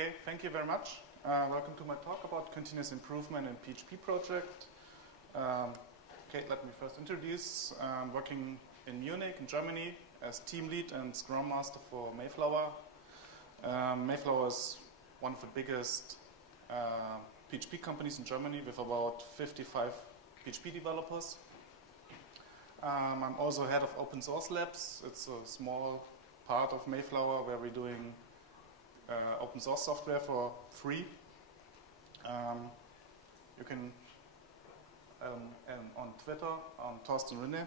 Okay, thank you very much. Welcome to my talk about continuous improvement in PHP project. Okay, let me first introduce. I'm working in Munich, in Germany, as team lead and Scrum Master for Mayflower. Mayflower is one of the biggest PHP companies in Germany with about 55 PHP developers. I'm also head of Open Source Labs. It's a small part of Mayflower where we're doing open source software for free. You can on Twitter, on Thorsten Rinne.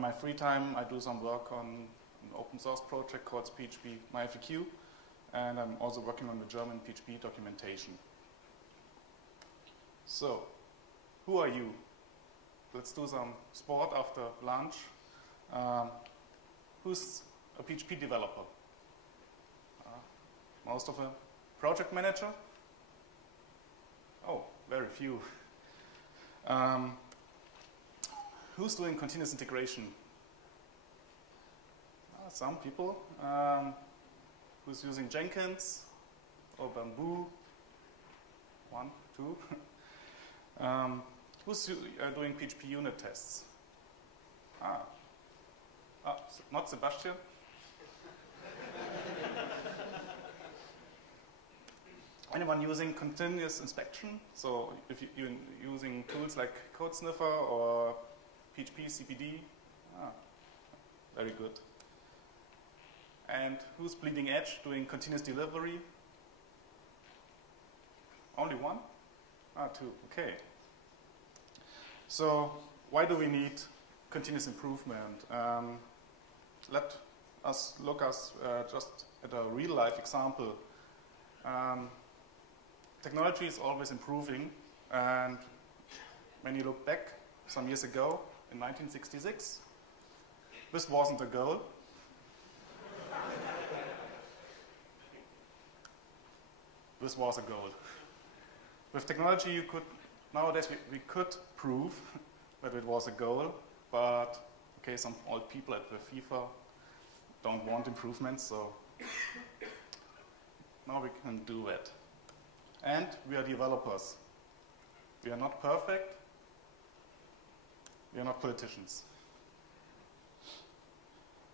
My free time, I do some work on an open source project called PHP MyFAQ, and I'm also working on the German PHP documentation. So, who are you? Let's do some sport after lunch. Who's a PHP developer? Most of a project manager? Oh, very few. Who's doing continuous integration? Some people. Who's using Jenkins or Bamboo? One, two. Who's doing PHP unit tests? Not Sebastian. Anyone using continuous inspection? So if you're using tools like Code Sniffer or PHP CPD, very good. And who's bleeding edge doing continuous delivery? Only one? Two, okay. So why do we need continuous improvement? Let us look just at a real life example. Technology is always improving, and when you look back some years ago, in 1966, this wasn't a goal. This was a goal. With technology, nowadays we could prove that it was a goal, but okay, some old people at the FIFA don't want improvements, so now we can do it. And we are developers. We are not perfect. We are not politicians.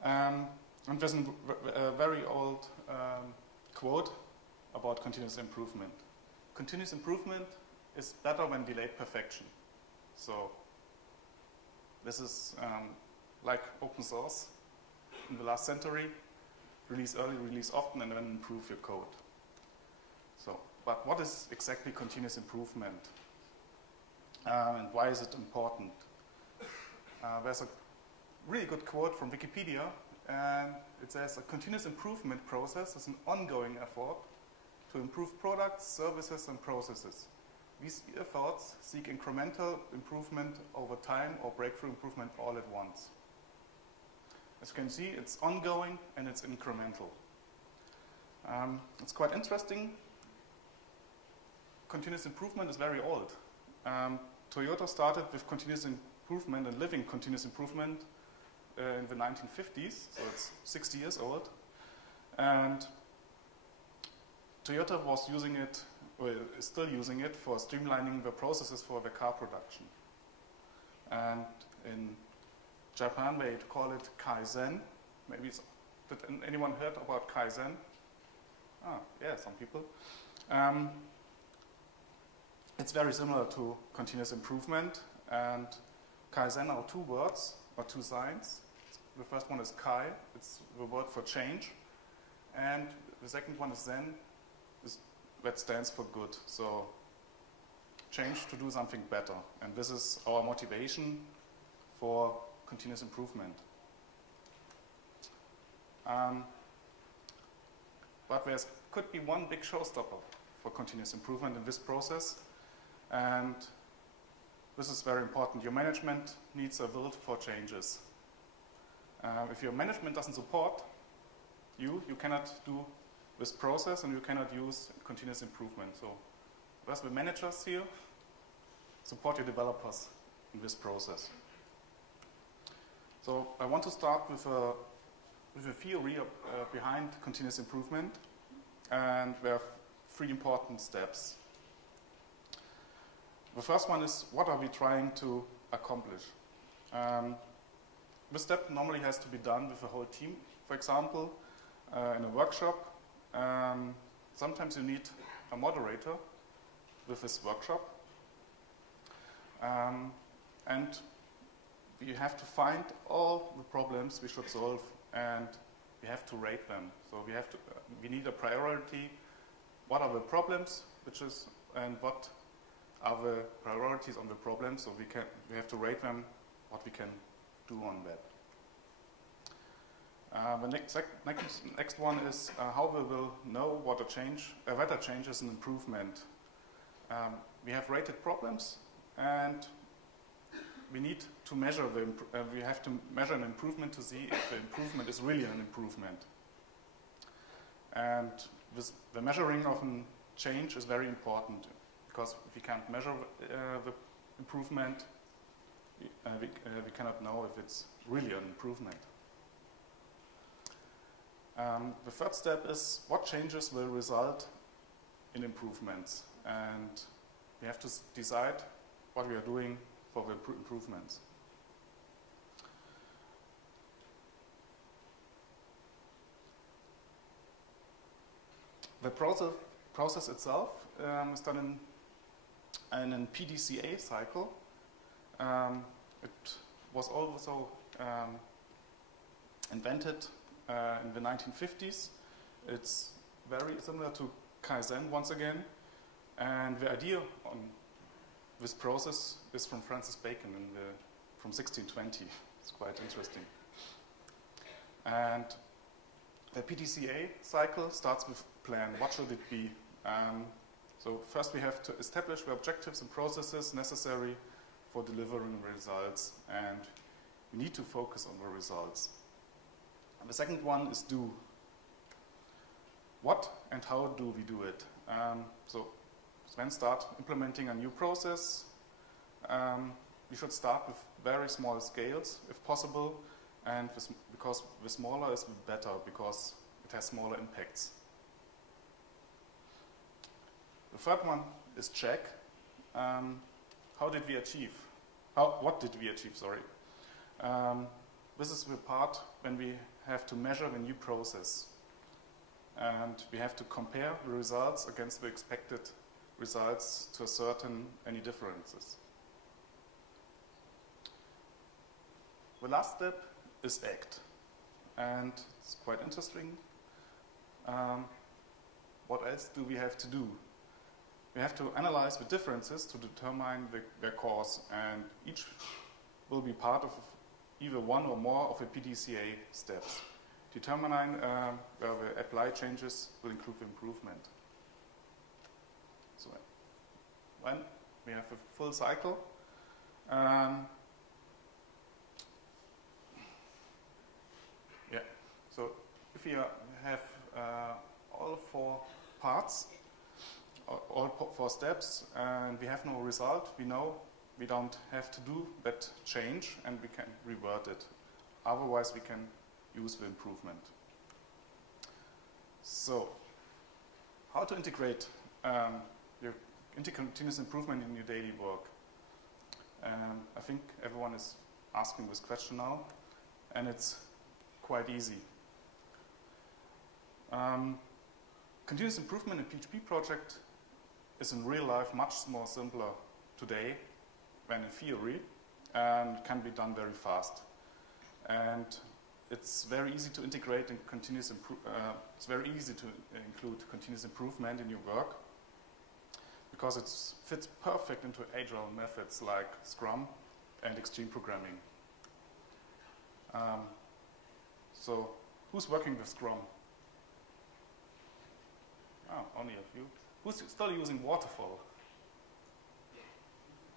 And there's a very old quote about continuous improvement. Continuous improvement is better than delayed perfection. So this is like open source in the last century. Release early, release often, and then improve your code. But what is exactly continuous improvement? And why is it important? There's a really good quote from Wikipedia, and it says, a continuous improvement process is an ongoing effort to improve products, services, and processes. These efforts seek incremental improvement over time or breakthrough improvement all at once. As you can see, it's ongoing and it's incremental. It's quite interesting. Continuous improvement is very old. Toyota started with continuous improvement and living continuous improvement in the 1950s, so it's 60 years old. And Toyota was using it, or is still using it, for streamlining the processes for the car production. And in Japan, they call it Kaizen. Maybe did anyone heard about Kaizen? Yeah, some people. It's very similar to continuous improvement, and Kaizen are two words, or two signs. The first one is Kai, it's the word for change, and the second one is Zen, that stands for good. So change to do something better, and this is our motivation for continuous improvement. But there could be one big showstopper for continuous improvement in this process. And this is very important. Your management needs a will for changes. If your management doesn't support you cannot do this process and you cannot use continuous improvement. So where's the managers here? Support your developers in this process. So I want to start with a theory behind continuous improvement. and we have 3 important steps. The first one is, what are we trying to accomplish? This step normally has to be done with the whole team. For example, in a workshop, sometimes you need a moderator with this workshop. And we have to find all the problems we should solve, and we have to rate them. So we need a priority. What are the problems, and what are the priorities on the problems? So we have to rate them, what we can do on that. The next one is how we will know what whether change is an improvement. We have rated problems, and we need to measure we have to measure an improvement to see if the improvement is really an improvement. And the measuring of a change is very important, because if we can't measure the improvement, we cannot know if it's really an improvement. The third step is what changes will result in improvements, and we have to decide what we are doing for the improvements. The process itself is done in a PDCA cycle. It was also invented in the 1950s. It's very similar to Kaizen once again, and the idea on this process is from Francis Bacon from 1620. It's quite interesting. And the PDCA cycle starts with plan. What should it be? So first we have to establish the objectives and processes necessary for delivering results, and we need to focus on the results. And the second one is do. What and how do we do it? So then start implementing a new process. We should start with very small scales if possible, and because the smaller is better, because it has smaller impacts. The third one is check. What did we achieve? Sorry. This is the part when we have to measure the new process, and we have to compare the results against the expected results to ascertain any differences. The last step is act, and it's quite interesting. What else do we have to do? We have to analyze the differences to determine their cause, and each will be part of either one or more of the PDCA steps. Determining where the apply changes will include the improvement. So when we have a full cycle, so if we have all 4 parts, all 4 steps, and we have no result, we know we don't have to do that change, and we can revert it. Otherwise, we can use the improvement. So, how to integrate your continuous improvement in your daily work? I think everyone is asking this question now, and it's quite easy. Continuous improvement in PHP project is in real life much more simpler today than in theory, and can be done very fast. And it's very easy to integrate and it's very easy to include continuous improvement in your work, because it fits perfect into agile methods like Scrum and extreme programming. So, who's working with Scrum? Oh, only a few. Who's still using waterfall?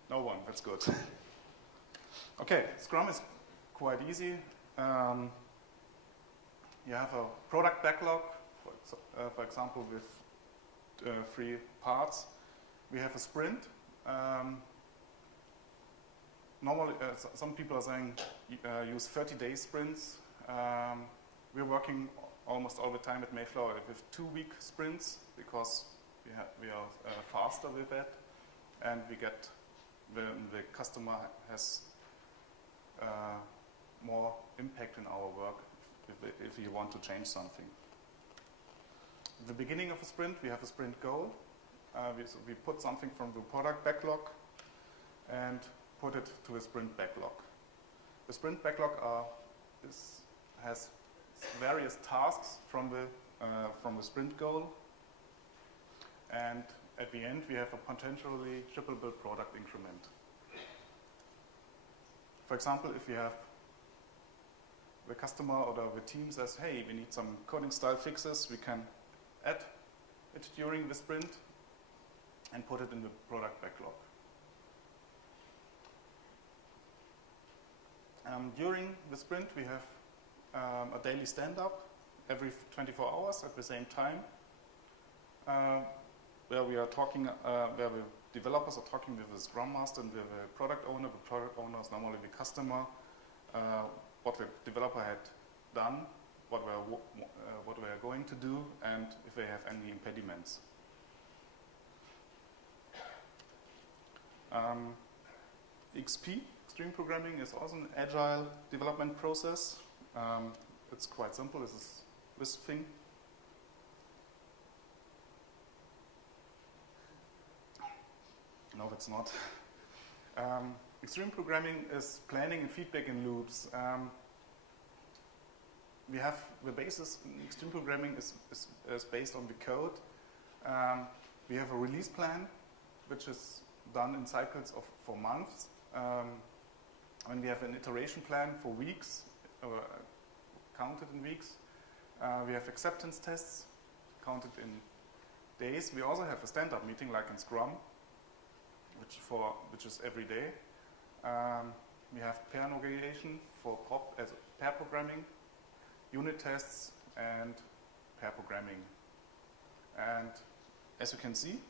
No one, that's good. Okay, Scrum is quite easy. You have a product backlog, for example, with 3 parts. We have a sprint. Normally, some people are saying use 30-day sprints. We're working almost all the time at Mayflower with 2-week sprints because we are faster with that, and we get the customer has more impact in our work if you want to change something. At the beginning of a sprint, we have a sprint goal. We put something from the product backlog and put it to a sprint backlog. The sprint backlog has various tasks from the sprint goal, and at the end we have a potentially shippable product increment. For example, if we have the customer or the team says, hey, we need some coding style fixes, we can add it during the sprint and put it in the product backlog. During the sprint, we have a daily stand-up every 24 hours at the same time, where we are talking, where the developers are talking with the Scrum Master and with the product owner. The product owner is normally the customer, what the developer had done, what we are going to do, and if they have any impediments. XP, Extreme Programming, is also an agile development process. It's quite simple. This is this thing. No, it's not. Extreme Programming is planning and feedback in loops. We have the basis in Extreme Programming is based on the code. We have a release plan, which is done in cycles for months. And we have an iteration plan for weeks, counted in weeks. We have acceptance tests, counted in days. We also have a stand-up meeting, like in Scrum, which is every day. We have pair navigation for pair programming, unit tests, and pair programming. And as you can see,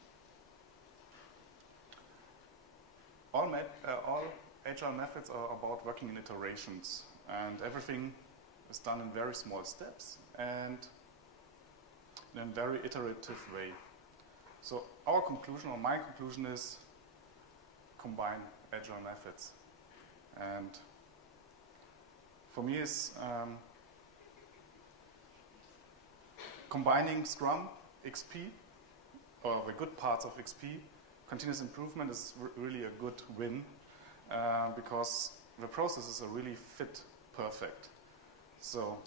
all agile methods are about working in iterations, and everything is done in very small steps and in a very iterative way. So our conclusion, or my conclusion, is combine agile methods. And for me, is combining Scrum, XP, or the good parts of XP. Continuous improvement is really a good win because the processes are really fit perfect. So,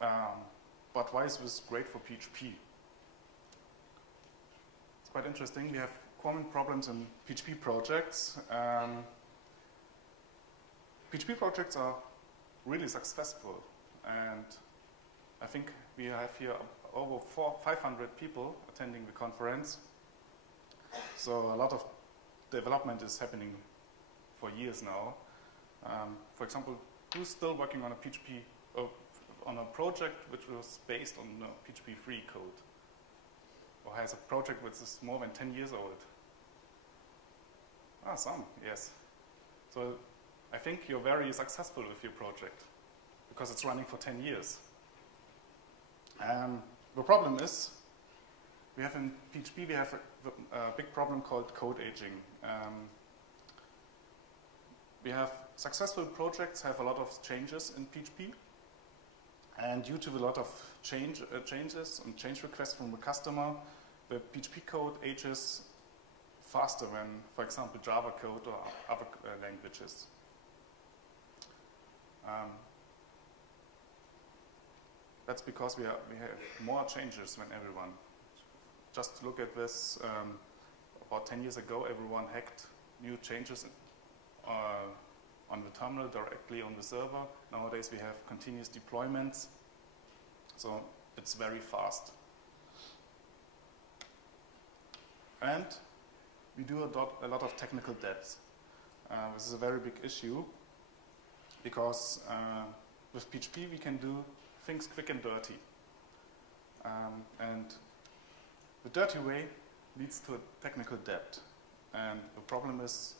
but why is this great for PHP? It's quite interesting. We have common problems in PHP projects. PHP projects are really successful, and I think we have here over 500 people attending the conference. So a lot of development is happening for years now. For example, who's still working on a PHP, on a project which was based on PHP 3 code? Or has a project which is more than 10 years old? Ah, some, yes. So I think you're very successful with your project because it's running for 10 years. The problem is, we have in PHP, we have a big problem called code aging. We have successful projects have a lot of changes in PHP, and due to a lot of changes and change requests from the customer, the PHP code ages faster than, for example, Java code or other languages. That's because we have more changes than everyone. Just look at this. About 10 years ago, everyone hacked new changes on the terminal directly on the server. Nowadays, we have continuous deployments, so it's very fast. And we do a lot of technical debt. This is a very big issue because with PHP we can do things quick and dirty. And the dirty way leads to technical debt. And the problem is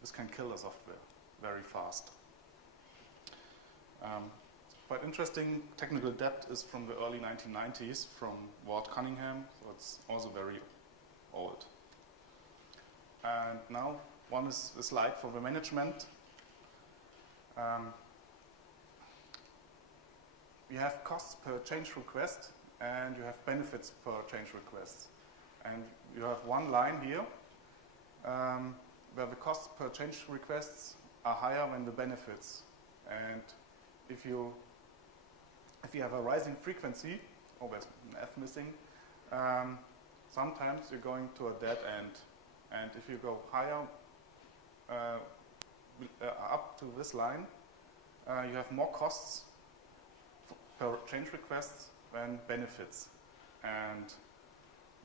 this can kill the software very fast. quite interesting. Technical debt is from the early 1990s from Ward Cunningham, so it's also very old. And now one is a slide for the management. You have costs per change request and you have benefits per change request. And you have one line here where the costs per change requests are higher than the benefits. And if you have a rising frequency, oh, there's an F missing, sometimes you're going to a dead end. And if you go higher up to this line, you have more costs per change requests than benefits. And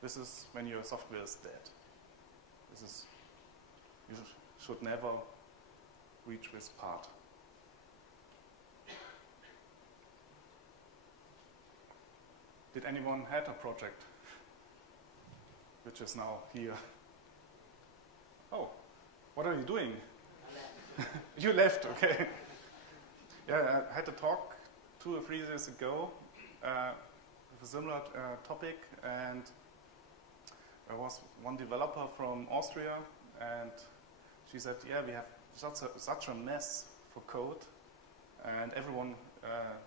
this is when your software is dead. You should never reach this part. Did anyone had a project which is now here? Oh, what are you doing? I left. You left, okay. Yeah, I had a talk 2 or 3 years ago with a similar topic, and there was one developer from Austria, and she said, yeah, we have such a mess for code, and everyone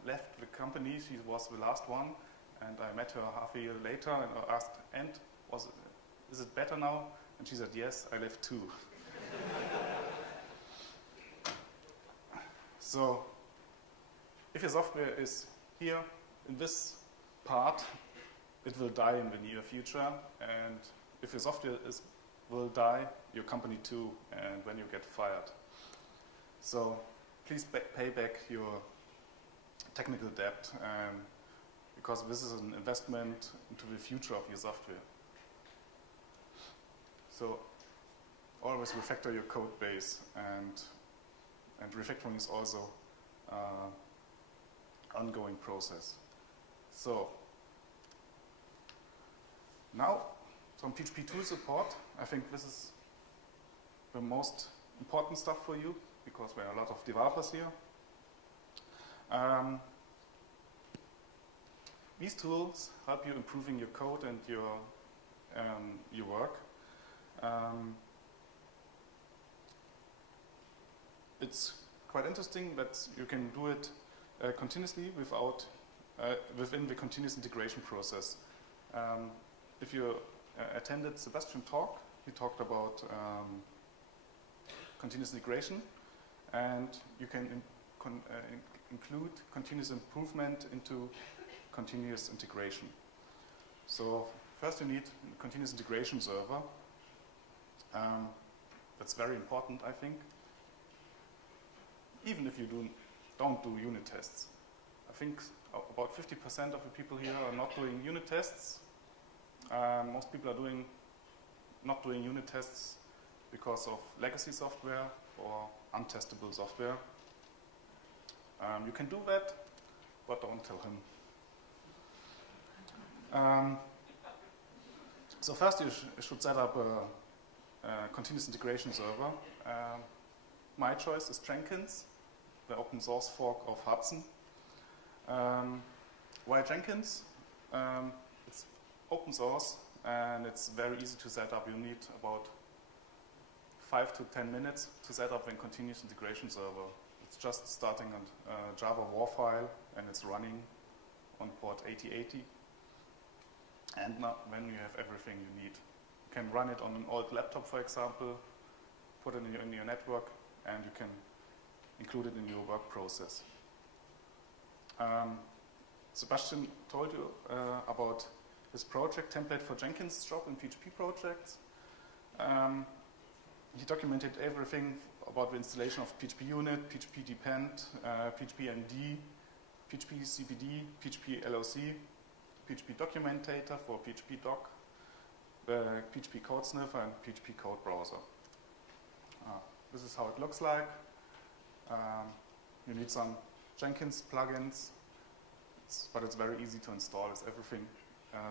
left the company. She was the last one, and I met her half a year later, and I asked, and is it better now? And she said, yes, I left too. So, if your software is here in this part, it will die in the near future, and if your software will die, your company too, and when you get fired. So please pay back your technical debt, because this is an investment into the future of your software. So always refactor your code base, and refactoring is also an ongoing process. So now some PHP 2 support. I think this is the most important stuff for you because there are a lot of developers here. These tools help you improving your code and your work. It's quite interesting that you can do it continuously within the continuous integration process. If you attended Sebastian's talk, he talked about continuous integration, and you can include continuous improvement into continuous integration. So first you need a continuous integration server. That's very important, I think. Even if you don't do unit tests. I think about 50% of the people here are not doing unit tests. Most people are not doing unit tests because of legacy software or untestable software. You can do that, but don't tell him. So first you should set up a continuous integration server. My choice is Jenkins, the open source fork of Hudson. Why Jenkins? It's open source and it's very easy to set up. You need about 5 to 10 minutes to set up a continuous integration server. It's just starting a Java war file and it's running on port 8080. And when you have everything you need. You can run it on an old laptop, for example, put it in your network, and you can include it in your work process. Sebastian told you about his project template for Jenkins job in PHP projects. He documented everything about the installation of PHP unit, PHP depend, PHP MD, PHP CPD, PHP LOC, PHP documentator for PHP doc, the PHP code sniffer, and PHP code browser. This is how it looks like. You need some Jenkins plugins, but it's very easy to install. It's everything.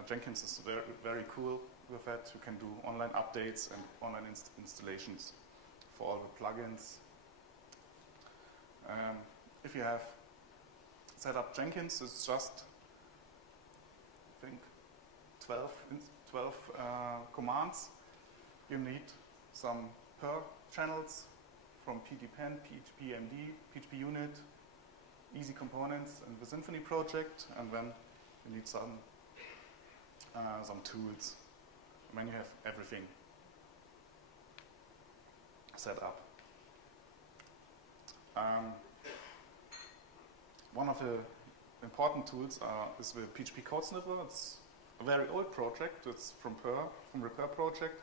Jenkins is very, very cool with that. You can do online updates and online installations for all the plugins. If you have set up Jenkins. It's just, I think, 12 commands. You need some per channels from pdepend, phpmd, php unit, easy components, and the Symfony project, and then you need some tools. And then you have everything set up. One of the important tools is the PHP code sniffer. It's a very old project. It's from the Per project.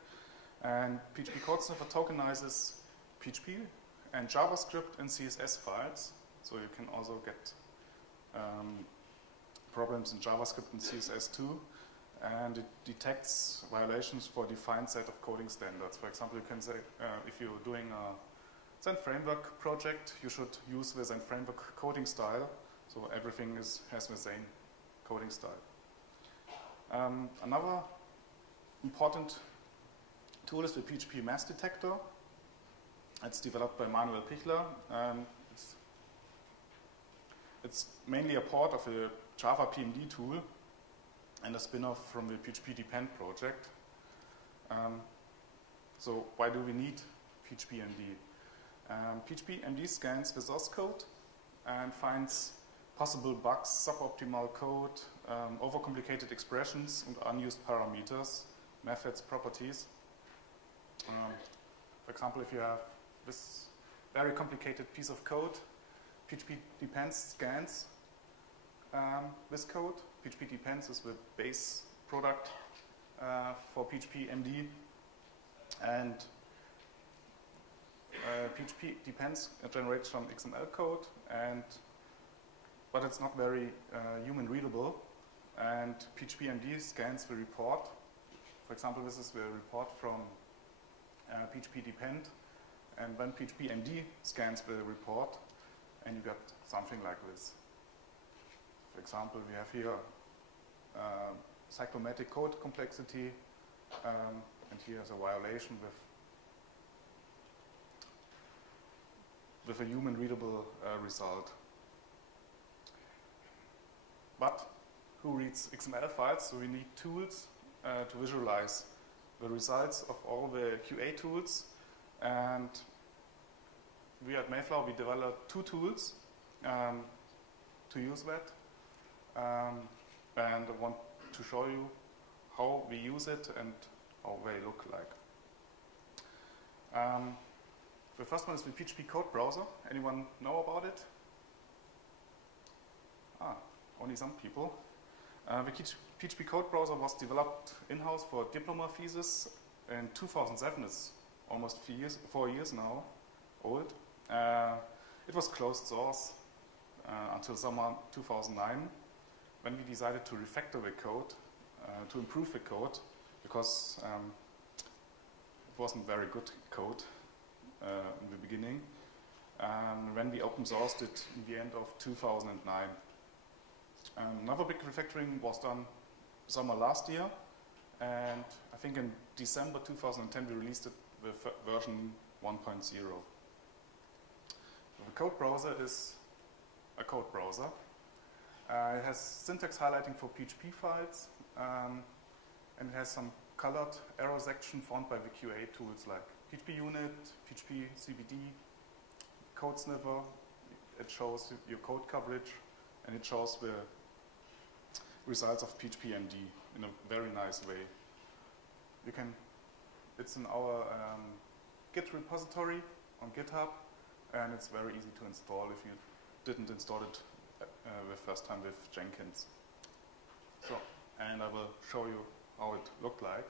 And PHP code sniffer tokenizes PHP and JavaScript and CSS files. So you can also get problems in JavaScript and CSS too. And it detects violations for a defined set of coding standards. For example, you can say if you're doing a Zen framework project, you should use the Zen framework coding style. So everything has the same coding style. Another important tool is the PHP mass detector. It's developed by Manuel Pichler. It's mainly a port of a Java PMD tool and a spin-off from the PHP depend project. So why do we need PHPMD? PHPMD scans the source code and finds possible bugs, suboptimal code, overcomplicated expressions and unused parameters, methods, properties. For example, if you have this very complicated piece of code, PHP depends scans this code. PHP depends is the base product for PHPMD, and PHP depends generates some XML code, but it's not very human readable. And PHPMD scans the report. For example, this is the report from PHP depend, and when PHPMD scans the report, and you get something like this. For example, we have here cyclomatic code complexity, and here's a violation with a human readable result. But who reads XML files? So we need tools to visualize the results of all the QA tools. And we at Mayflower, we developed 2 tools to use that. And I want to show you how we use it and how they look like. The first one is the PHP code browser. Anyone know about it? Only some people. The PHP code browser was developed in-house for diploma thesis in 2007. It's almost 4 years now old. It was closed source until summer 2009, when we decided to refactor the code, to improve the code, because it wasn't very good code in the beginning. When we open sourced it in the end of 2009. Another big refactoring was done summer last year, and I think in December 2010 we released it with version 1.0. The code browser is a code browser. It has syntax highlighting for PHP files, and it has some colored arrow section found by the QA tools like PHP unit, PHP CBD, code sniffer. It shows your code coverage, and it shows the results of PHPMD in a very nice way. It's in our Git repository on GitHub, and it's very easy to install if you didn't install it the first time with Jenkins. So, and I will show you how it looked like.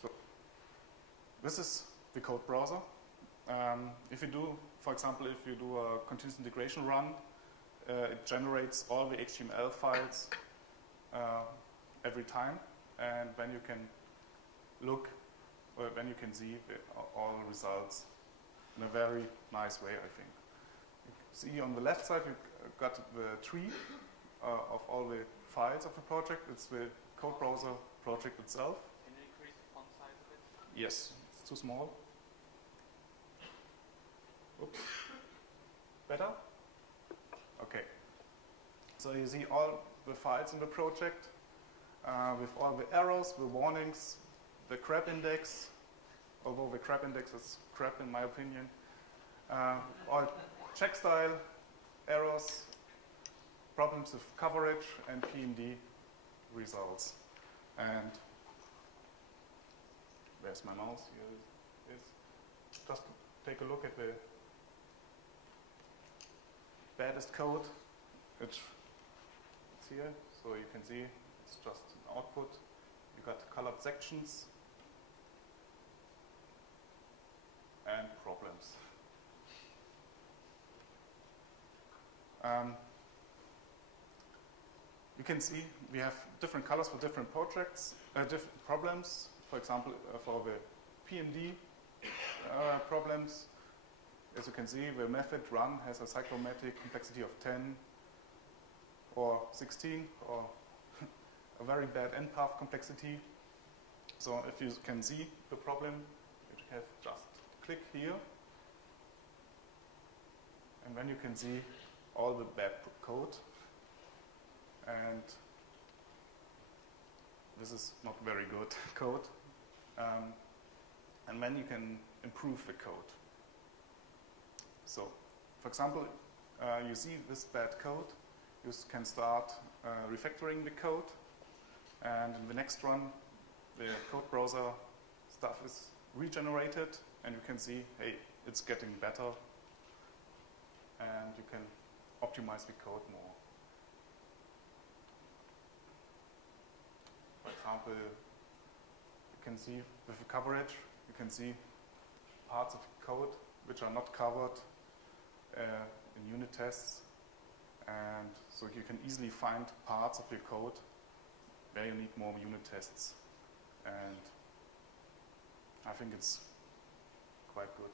So, this is the code browser. If you do, for example, if you do a continuous integration run, it generates all the HTML files every time, and then you can look, or then you can see all the results in a very nice way, I think. You see on the left side, you've got the tree of all the files of the project. It's the code browser project itself. Can you increase the font size a bit? Yes, it's too small. Oops. So you see all the files in the project with all the errors, the warnings, the crap index, although the crap index is crap in my opinion, all check style errors, problems with coverage, and PMD results. And where's my mouse? Here it is. Just take a look at the baddest code, which is here. So you can see it's just an output. You got colored sections and problems. You can see we have different colors for different projects, different problems. For example, for the PMD problems, as you can see, the method run has a cyclomatic complexity of 10 or 16 or a very bad end path complexity. So if you can see the problem, you have just click here, and then you can see all the bad code. And this is not very good code. And then you can improve the code. So, for example, you see this bad code. You can start refactoring the code. And in the next run, the code browser stuff is regenerated. And you can see, hey, it's getting better. And you can optimize the code more. For example, you can see with the coverage, you can see parts of code which are not covered in unit tests. And so you can easily find parts of your code where you need more unit tests. And I think it's quite good.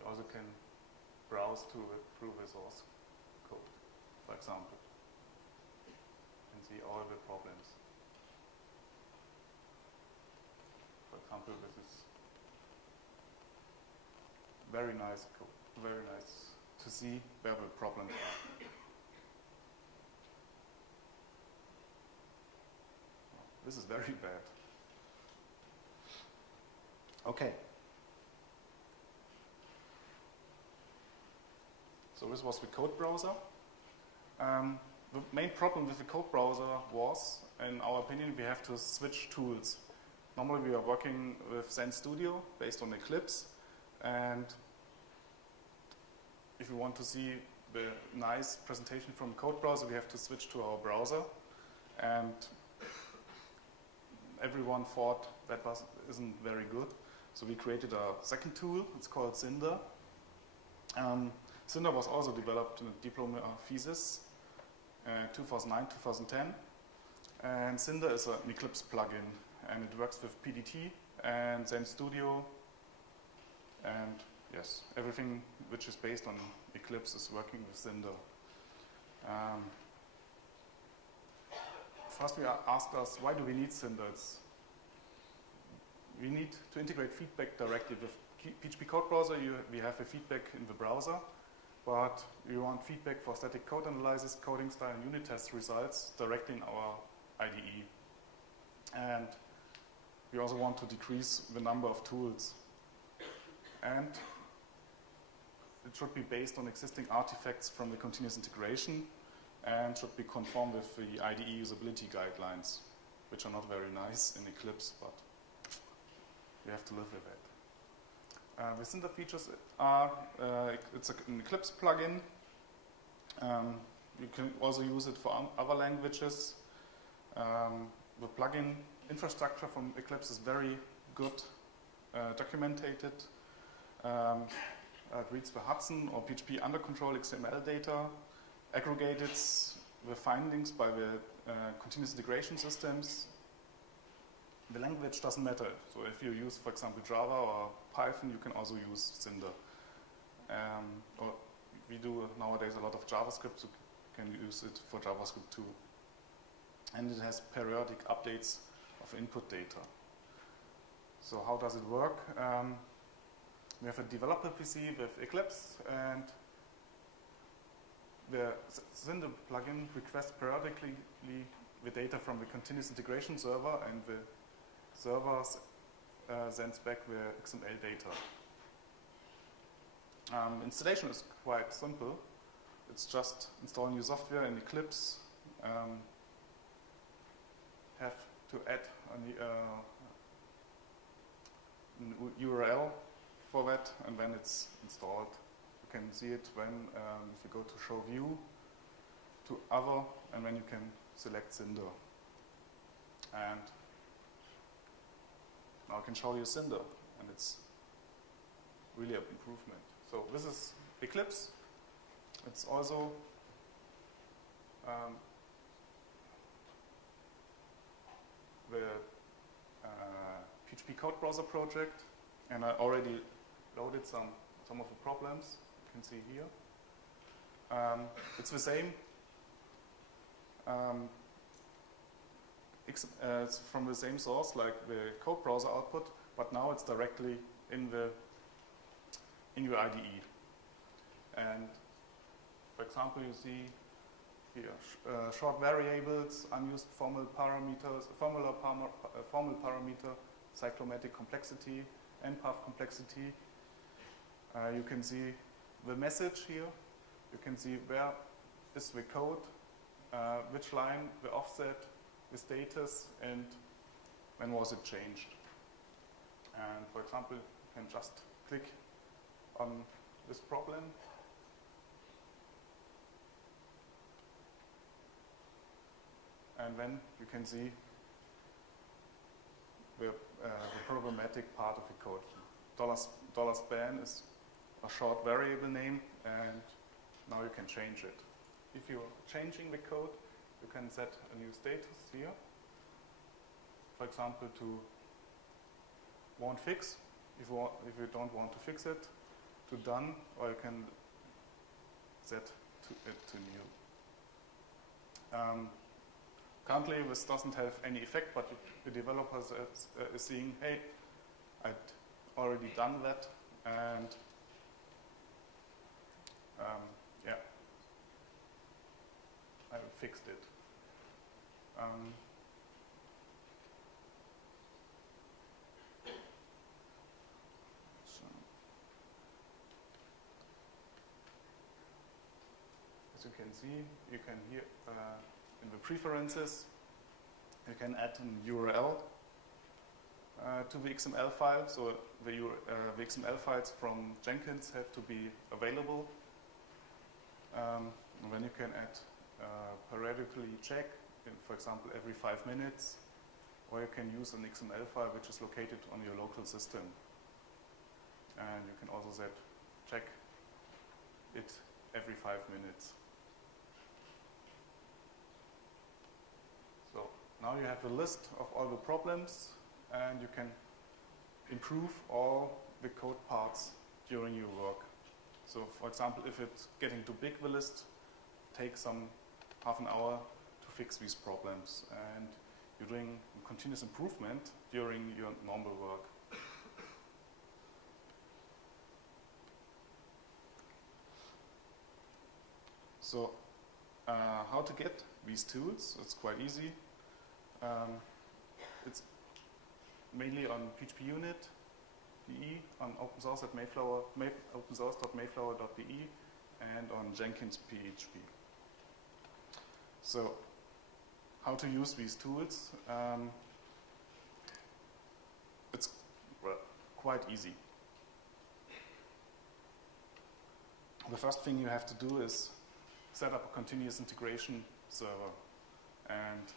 You also can browse through the source code, for example, and see all the problems. For example, this is very nice code, very nice to see where the problems are. This is very bad. Okay. So this was the code browser. The main problem with the code browser was, in our opinion, we have to switch tools. Normally we are working with Zen Studio based on Eclipse, and if we want to see the nice presentation from the code browser, we have to switch to our browser. And everyone thought that isn't very good. So we created a second tool. It's called Cinder. Cinder was also developed in a diploma thesis, 2009-2010. And Cinder is an Eclipse plugin, and it works with PDT and Zen Studio. And yes, everything which is based on Eclipse is working with Cinder. First we asked us, why do we need Cinder? We need to integrate feedback directly with PHP code browser. We have a feedback in the browser, but we want feedback for static code analysis, coding style, and unit test results directly in our IDE. And we also want to decrease the number of tools. And it should be based on existing artifacts from the continuous integration and should be conform with the IDE usability guidelines, which are not very nice in Eclipse, but we have to live with it. The Cinder features are, it's an Eclipse plugin. You can also use it for other languages. The plugin infrastructure from Eclipse is very good, documented. It reads the Hudson or PHP under control XML data, aggregated the findings by the continuous integration systems. The language doesn't matter. So if you use, for example, Java or Python, you can also use Cinder. Or we do nowadays a lot of JavaScript, so you can use it for JavaScript too. And it has periodic updates of input data. So how does it work? we have a developer PC with Eclipse, and the Cinder plugin requests periodically the data from the continuous integration server, and the server sends back the XML data. Installation is quite simple. It's just install new software in Eclipse, have to add an URL for that, and then it's installed. You can see it when if you go to show view, to other, and then you can select Cinder. And now I can show you Cinder, and it's really an improvement. So this is Eclipse. It's also the PHP code browser project, and I already loaded some of the problems. You can see here. It's the same. It's from the same source like the code browser output, but now it's directly in your IDE. And for example, you see here short variables, unused formal parameters, formal parameter, cyclomatic complexity, and path complexity. You can see the message here. You can see where is the code, which line, the offset, the status, and when was it changed. And for example, you can just click on this problem. And then you can see the problematic part of the code. $span is a short variable name, and now you can change it. If you're changing the code, you can set a new status here. For example, to won't fix, if you don't want to fix it, to done, or you can set it to new. Currently, this doesn't have any effect, but the developer is seeing, hey, I'd already done that, and yeah, I fixed it. So, as you can see, you can here in the preferences, you can add an URL to the XML file. So the XML files from Jenkins have to be available. And then you can add periodically check, for example, every 5 minutes, or you can use an XML file which is located on your local system. And you can also set check it every 5 minutes. So now you have a list of all the problems, and you can improve all the code parts during your work. So for example, if it's getting too big, the list takes some half an hour to fix these problems, and you're doing continuous improvement during your normal work. So how to get these tools? It's quite easy. It's mainly on PHP unit.de, on opensource.mayflower.de, and on Jenkins PHP. So, how to use these tools? It's quite easy. The first thing you have to do is set up a continuous integration server. And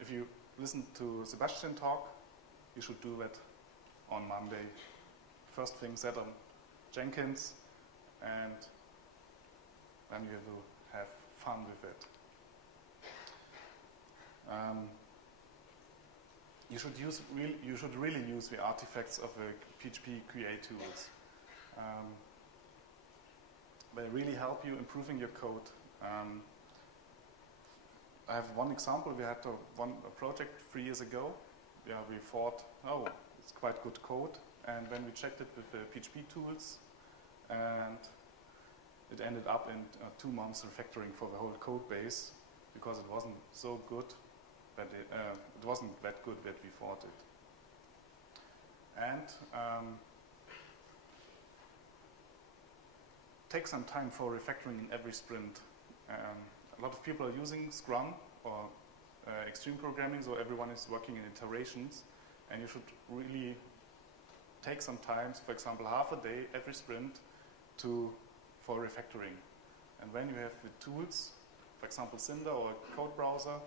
if you listen to Sebastian talk, you should do that on Monday. First thing, set on Jenkins, and then you will have fun with it. You should really use the artifacts of the PHP QA tools. They really help you improving your code. I have one example. We had a project 3 years ago. Yeah, we thought, oh, it's quite good code, and when we checked it with the PHP tools, and it ended up in 2 months refactoring for the whole code base because it wasn't so good, but it wasn't that good that we thought it. And take some time for refactoring in every sprint. A lot of people are using Scrum or extreme programming, so everyone is working in iterations, and you should really take some time, for example, half a day every sprint for refactoring. And when you have the tools, for example, Cinder or a code browser,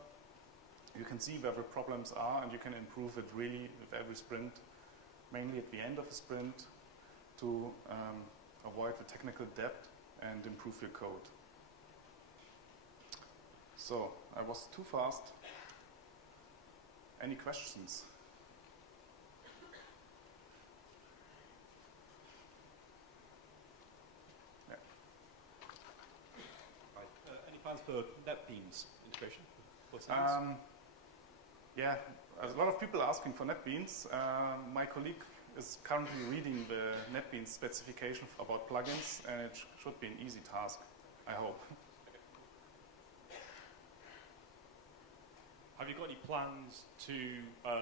you can see where the problems are, and you can improve it really with every sprint, mainly at the end of the sprint, to avoid the technical debt and improve your code. So, I was too fast. Any questions? Yeah. Right. Any plans for NetBeans integration? For Cinder? Yeah, there's a lot of people asking for NetBeans. My colleague is currently reading the NetBeans specification about plugins, and it should be an easy task, I hope. Have you got any plans to Have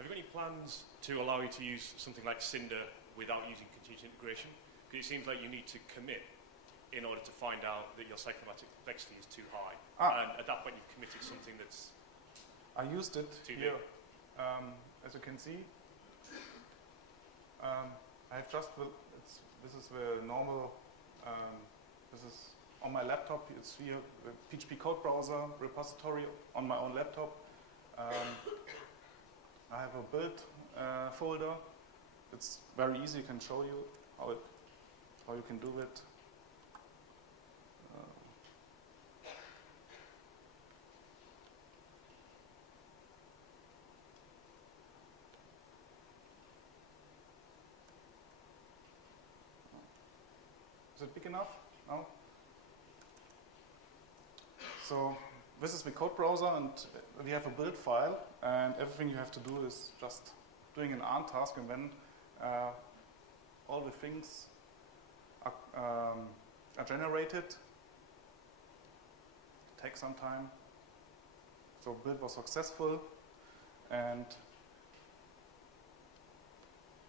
you got any plans to allow you to use something like Cinder without using continuous integration? Because it seems like you need to commit in order to find out that your cyclomatic complexity is too high. And at that point, you've committed something that's I used it too here. big. As you can see, I have just this is the normal. This is on my laptop. It's here the PHP code browser repository on my own laptop. I have a build folder. It's very easy. I can show you how you can do it. Is it big enough? No? So this is the code browser, and we have a build file, and everything you have to do is just doing an ARM task, and then all the things are generated. It takes some time. So build was successful, and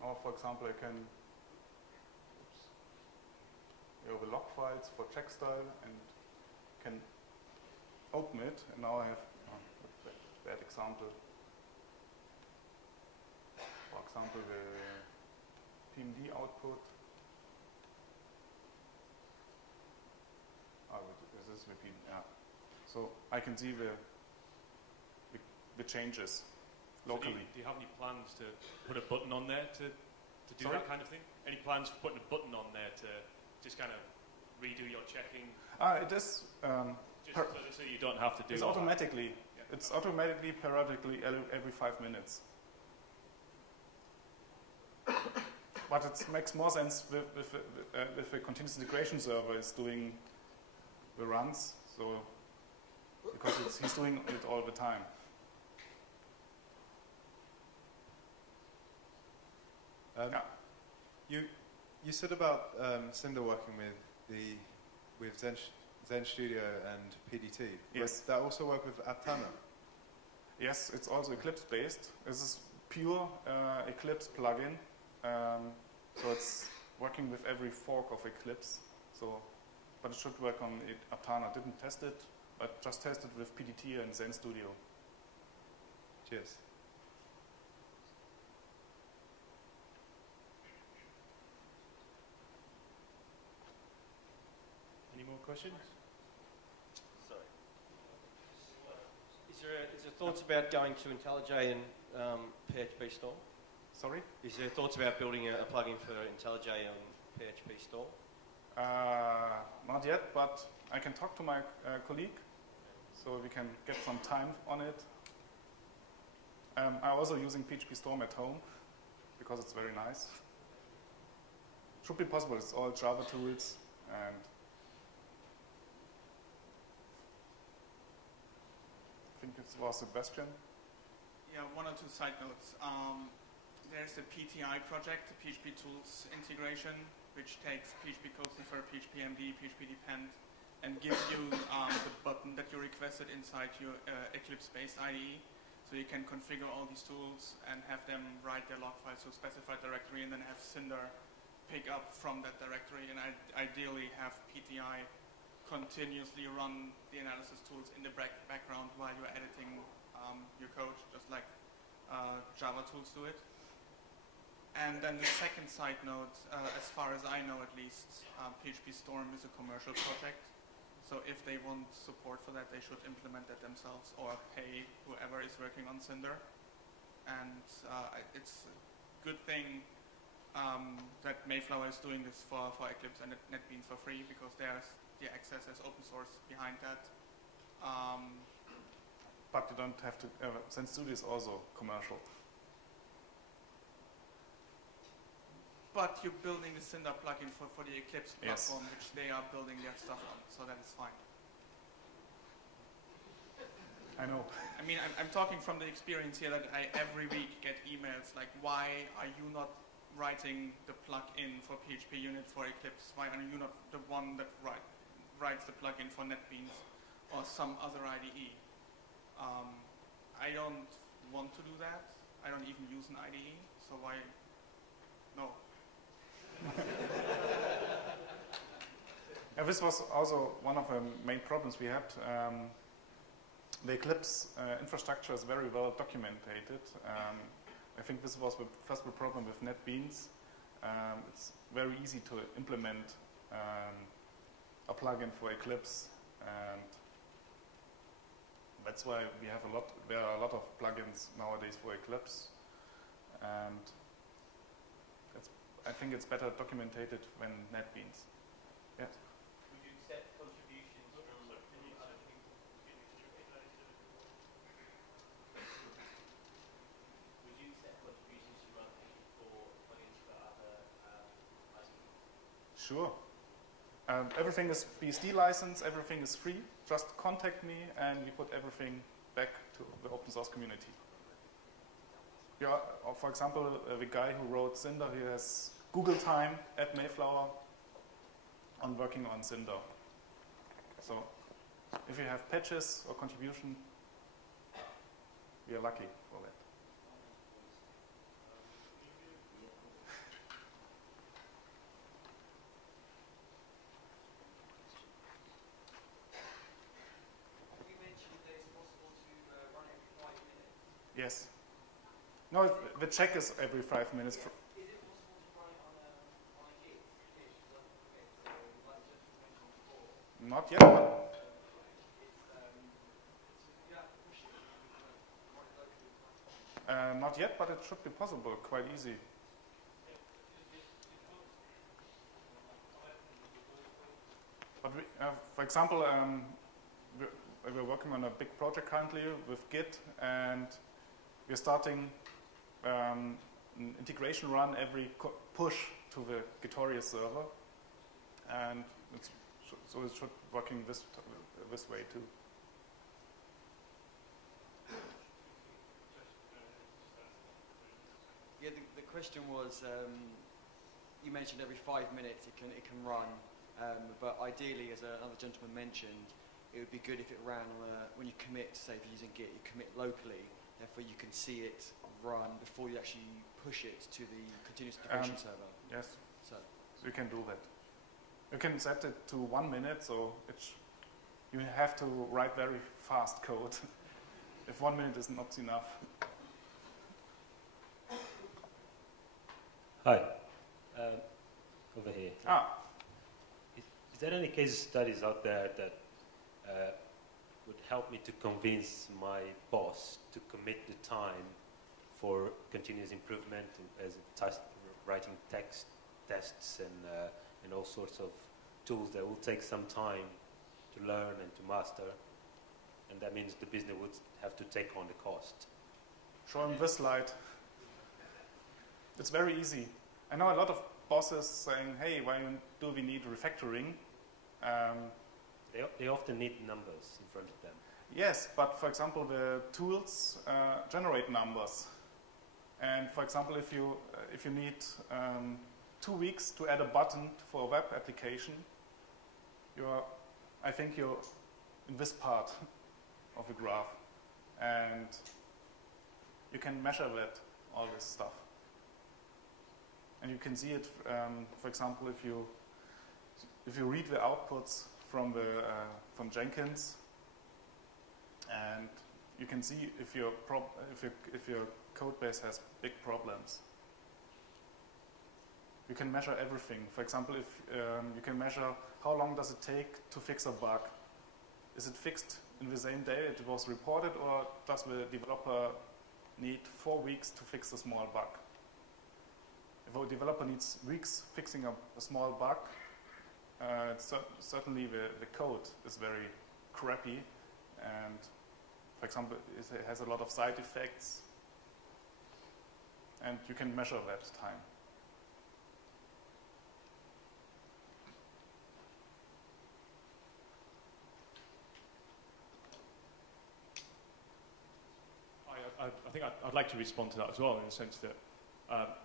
now, for example, I can the log files for check style and can open it, and now I have that example. For example, the PMD output. This is the PMD, yeah. So I can see the changes locally. So do you have any plans to put a button on there to do that kind of thing? Any plans for putting a button on there to just kind of redo your checking? It is. So you don't have to do it. It's automatically. Yeah. It's automatically, periodically, every 5 minutes. But it makes more sense with the continuous integration server is doing the runs, so because he's doing it all the time. Yeah. You said about Cinder working with Zen Studio and PDT. Yes. Does that also work with Aptana? Yes, it's also Eclipse based. This is pure Eclipse plugin. So it's working with every fork of Eclipse. But it should work on Aptana. Didn't test it, but just tested with PDT and Zen Studio. Cheers. Any more questions? Sorry. Is there thoughts about going to IntelliJ and PHP Storm? Sorry? Is there thoughts about building a plugin for IntelliJ on PHP Storm? Not yet, but I can talk to my colleague, so we can get some time on it. I'm also using PHP Storm at home, because it's very nice. Should be possible, it's all Java tools, and I think it was Sebastian. Yeah, one or two side notes. there's the PTI project, the PHP Tools integration, which takes PHP Codecenter, PHP MD, PHP Depend, and gives you the button that you requested inside your Eclipse-based IDE. So you can configure all these tools and have them write their log files to a specified directory, and then have Cinder pick up from that directory, and ideally have PTI continuously run the analysis tools in the background while you're editing your code, just like Java tools do it. And then the second side note, as far as I know at least, PHP Storm is a commercial project. So if they want support for that, they should implement that themselves or pay whoever is working on Cinder. And it's a good thing that Mayflower is doing this for Eclipse and NetBeans for free, because there's the access as open source behind that. But you don't have to, ZenStudio is also commercial. But you're building the Cinder plugin for the Eclipse platform, yes, which they are building their stuff on, so that is fine. I know. I mean, I'm talking from the experience here that I every week get emails like, why are you not writing the plugin for PHP Unit for Eclipse? Why are you not the one that writes the plugin for NetBeans or some other IDE? I don't want to do that. I don't even use an IDE, so why? No. This was also one of the main problems we had. The Eclipse infrastructure is very well documented. I think this was the first problem with NetBeans. It's very easy to implement a plugin for Eclipse, and that's why we have there are a lot of plugins nowadays for Eclipse, and I think it's better documented than NetBeans. Yes? Would you accept contributions from other people? Would you accept contributions from other people for plugins for other IDEs? Sure. Everything is BSD license, everything is free. Just contact me and we put everything back to the open source community. Yeah, for example, the guy who wrote Cinder, he has Google time at Mayflower on working on Cinder. So if you have patches or contribution, we are lucky for that. You mentioned that it's possible to run every 5 minutes. Yes. No, the check is every 5 minutes. Yeah. Is it possible to run it on a Git? Like just mentioned before? Not yet. Not yet, but it should be possible, quite easy. But we, for example, we're working on a big project currently with Git, and we're starting an integration run every push to the Gitoria server, and so it should working this way too. Yeah, the question was, you mentioned every 5 minutes it can run, but ideally, as another gentleman mentioned, it would be good if it ran on when you commit, say if you're using Git, you commit locally, therefore you can see it run before you actually push it to the continuous integration server. Yes, so you can do that. You can set it to 1 minute, so you have to write very fast code. If 1 minute is not enough. Hi, over here. Is there any case studies out there that would help me to convince my boss to commit the time for continuous improvement, as writing tests and all sorts of tools that will take some time to learn and to master, and that means the business would have to take on the cost? Show him this slide. It's very easy. I know a lot of bosses saying, hey, why do we need refactoring? They often need numbers in front of them. Yes, but for example, the tools generate numbers. And for example, if you need 2 weeks to add a button for a web application, I think you're in this part of the graph, and you can measure that, all this stuff. And you can see it, for example, if you read the outputs from Jenkins, and you can see if your code base has big problems. You can measure everything. For example, if you can measure how long does it take to fix a bug. Is it fixed in the same day it was reported, or does the developer need 4 weeks to fix a small bug? If a developer needs weeks fixing a small bug, certainly the code is very crappy, and for example, it has a lot of side effects, and you can measure that time. I think I'd like to respond to that as well, in the sense that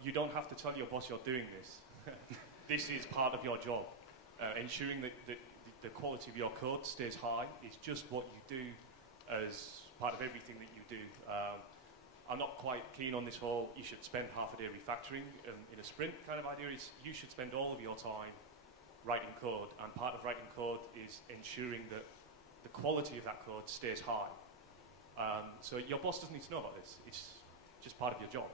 you don't have to tell your boss you're doing this. This is part of your job. Ensuring that the quality of your code stays high is just what you do as part of everything that you do. I'm not quite keen on this whole you should spend half a day refactoring in a sprint kind of idea. You should spend all of your time writing code, and part of writing code is ensuring that the quality of that code stays high. So your boss doesn't need to know about this. It's just part of your job.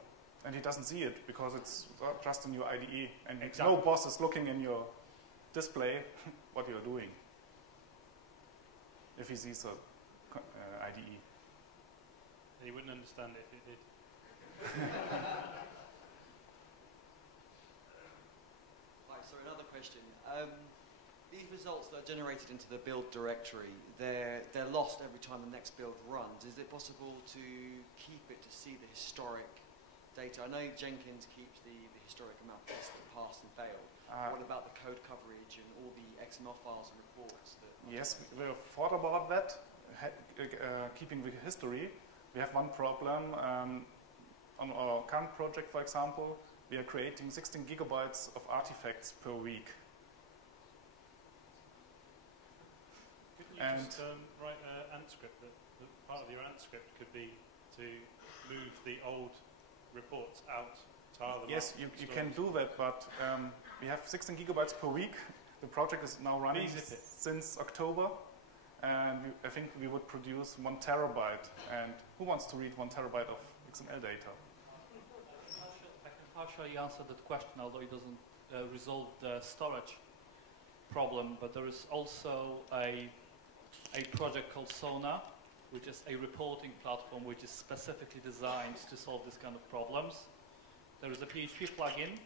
And he doesn't see it because it's just in your IDE, and exactly. No boss is looking in your display what you're doing if he sees a IDE. He wouldn't understand it if it did. Right, so another question. These results that are generated into the build directory, they're lost every time the next build runs. Is it possible to keep it to see the historic data? I know Jenkins keeps the historic amount of tests that passed and failed. What about the code coverage and all the XML files and reports? Yes, we have thought about that, keeping the history. We have one problem. On our current project, for example, we are creating 16 gigabytes of artifacts per week. Couldn't you just write an Ant script? That part of your Ant script could be to move the old reports out, tile them yes, up, you can do that, but we have 16 gigabytes per week. The project is now running since October, and I think we would produce 1 terabyte. And who wants to read 1 terabyte of XML data? I can partially answer that question, although it doesn't resolve the storage problem. But there is also a project called Sona, which is a reporting platform which is specifically designed to solve this kind of problems. There is a PHP plugin,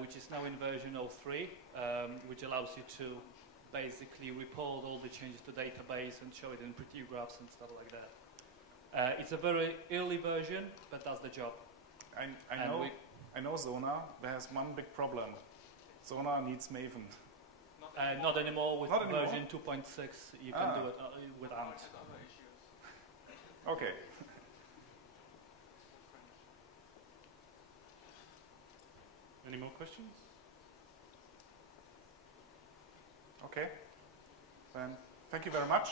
which is now in version 03, which allows you to basically report all the changes to database and show it in pretty graphs and stuff like that. It's a very early version, but does the job. I know Sona. There has one big problem. Sona needs Maven. Not anymore. With version 2.6, you can do it with Ant. Okay. Any more questions? Okay. Then thank you very much.